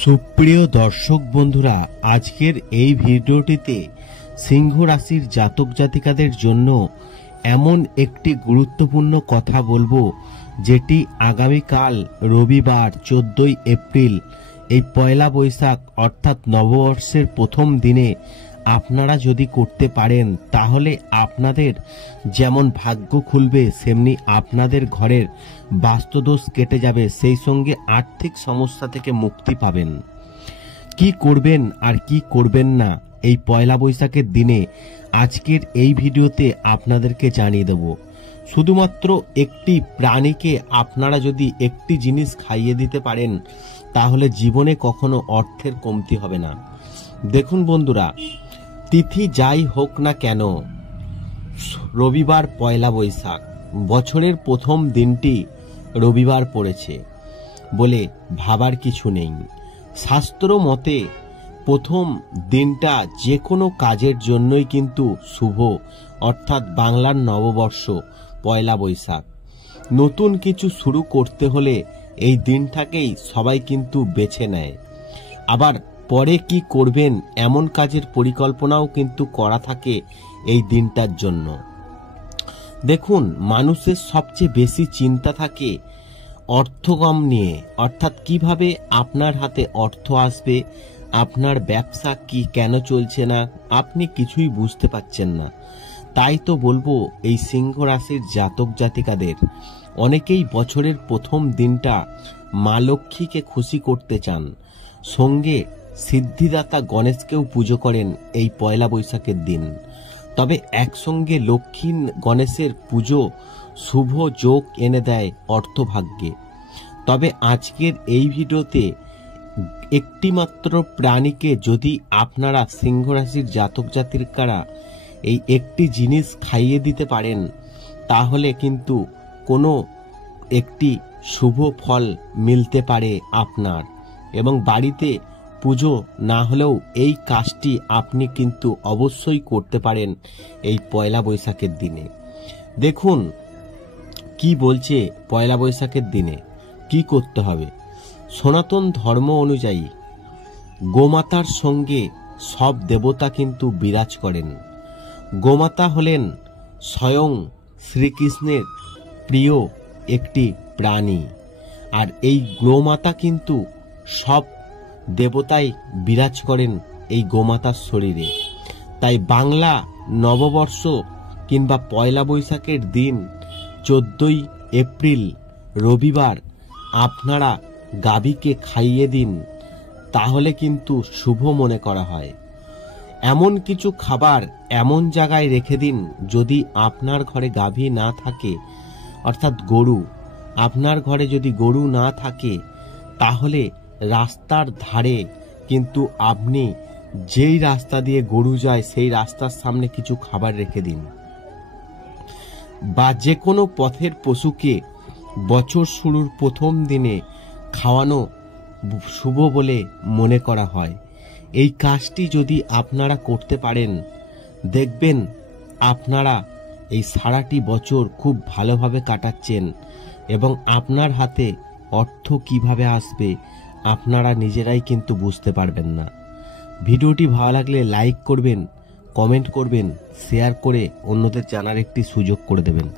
সুপ্রিয় দর্শক বন্ধুরা, আজকের এই ভিডিওটিতে সিংহ রাশির জাতক জাতিকাদের জন্য এমন একটি গুরুত্বপূর্ণ কথা বলবো যেটি আগামীকাল রবিবার 14 এপ্রিল এই পয়লা বৈশাখ অর্থাৎ নববর্ষের প্রথম দিনে আপনারা যদি করতে পারেন তাহলে আপনাদের যেমন ভাগ্য খুলবে তেমনি আপনাদের ঘরের বাস্তুদোষ কেটে যাবে, সেই সঙ্গে আর্থিক সমস্যা থেকে মুক্তি পাবেন। কি করবেন আর কি করবেন না এই পয়লা বৈশাখের দিনে আজকের এই ভিডিওতে আপনাদেরকে জানিয়ে দেব। শুধুমাত্র একটি প্রাণীকে আপনারা যদি একটি জিনিস খাইয়ে দিতে পারেন তাহলে জীবনে কখনো অর্থের কমতি হবে না। দেখুন বন্ধুরা, তিথি যাই হোক না কেন, রবিবার পয়লা বৈশাখ, বছরের প্রথম দিনটি রবিবার পড়েছে বলে ভাবার কিছু নেই। শাস্ত্র মতে প্রথম দিনটা যে কোনো কাজের জন্যই কিন্তু শুভ, অর্থাৎ বাংলার নববর্ষ পয়লা বৈশাখ। নতুন কিছু শুরু করতে হলে এই দিনটাকেই সবাই কিন্তু বেছে নেয়। আবার পরে কি করবেন এমন কাজের পরিকল্পনাও কিন্তু করা থাকে এই দিনটার জন্য। দেখুন, মানুষের সবচেয়ে বেশি চিন্তা থাকে অর্থগম নিয়ে, অর্থাৎ কিভাবে আপনার হাতে অর্থ আসবে, আপনার ব্যবসা কি কেন চলছে না, আপনি কিছুই বুঝতে পারছেন না। তাই তো বলবো এই সিংহ রাশির জাতক জাতিকাদের অনেকেই বছরের প্রথম দিনটা মা লক্ষ্মীকে খুশি করতে চান, সঙ্গে সিদ্ধিদাতা গণেশকেও পুজো করেন এই পয়লা বৈশাখের দিন। তবে একসঙ্গে লক্ষ্মী গণেশের পুজো শুভ যোগ এনে দেয় অর্থভাগ্যে। তবে আজকের এই ভিডিওতে একটি মাত্র প্রাণীকে যদি আপনারা সিংহ রাশির জাতক জাতিকারা এই একটি জিনিস খাইয়ে দিতে পারেন তাহলে কিন্তু কোনো একটি শুভ ফল মিলতে পারে আপনার, এবং বাড়িতে পুজো না হলেও এই কাজটি আপনি কিন্তু অবশ্যই করতে পারেন এই পয়লা বৈশাখের দিনে। দেখুন কি বলছে পয়লা বৈশাখের দিনে কি করতে হবে। সনাতন ধর্ম অনুযায়ী গোমাতার সঙ্গে সব দেবতা কিন্তু বিরাজ করেন। গোমাতা হলেন স্বয়ং শ্রীকৃষ্ণের প্রিয় একটি প্রাণী, আর এই গোমাতা কিন্তু সব দেবতাই বিরাজ করেন এই গোমাতার শরীরে। তাই বাংলা নববর্ষ কিংবা পয়লা বৈশাখের দিন 14 এপ্রিল রবিবার আপনারা গাভীকে খাইয়ে দিন, তাহলে কিন্তু শুভ মনে করা হয়। এমন কিছু খাবার এমন জায়গায় রেখে দিন, যদি আপনার ঘরে গাভী না থাকে অর্থাৎ গরু, আপনার ঘরে যদি গরু না থাকে তাহলে রাস্তার ধারে কিন্তু আপনি যেই রাস্তা দিয়ে গরু যায় সেই রাস্তার সামনে কিছু খাবার রেখে দিন। বা যে কোনো পথের পশুকে বছর শুরুর প্রথম দিনে খাওয়ানো শুভ বলে মনে করা হয়। এই কাজটি যদি আপনারা করতে পারেন দেখবেন আপনারা এই সারাটি বছর খুব ভালোভাবে কাটাচ্ছেন, এবং আপনার হাতে অর্থ কিভাবে আসবে আপনারা নিজেরাই কিন্তু বুঝতে পারবেন না। ভিডিওটি ভালো লাগলে লাইক করবেন, কমেন্ট করবেন, শেয়ার করে অন্যদের জানার একটি সুযোগ করে দেবেন।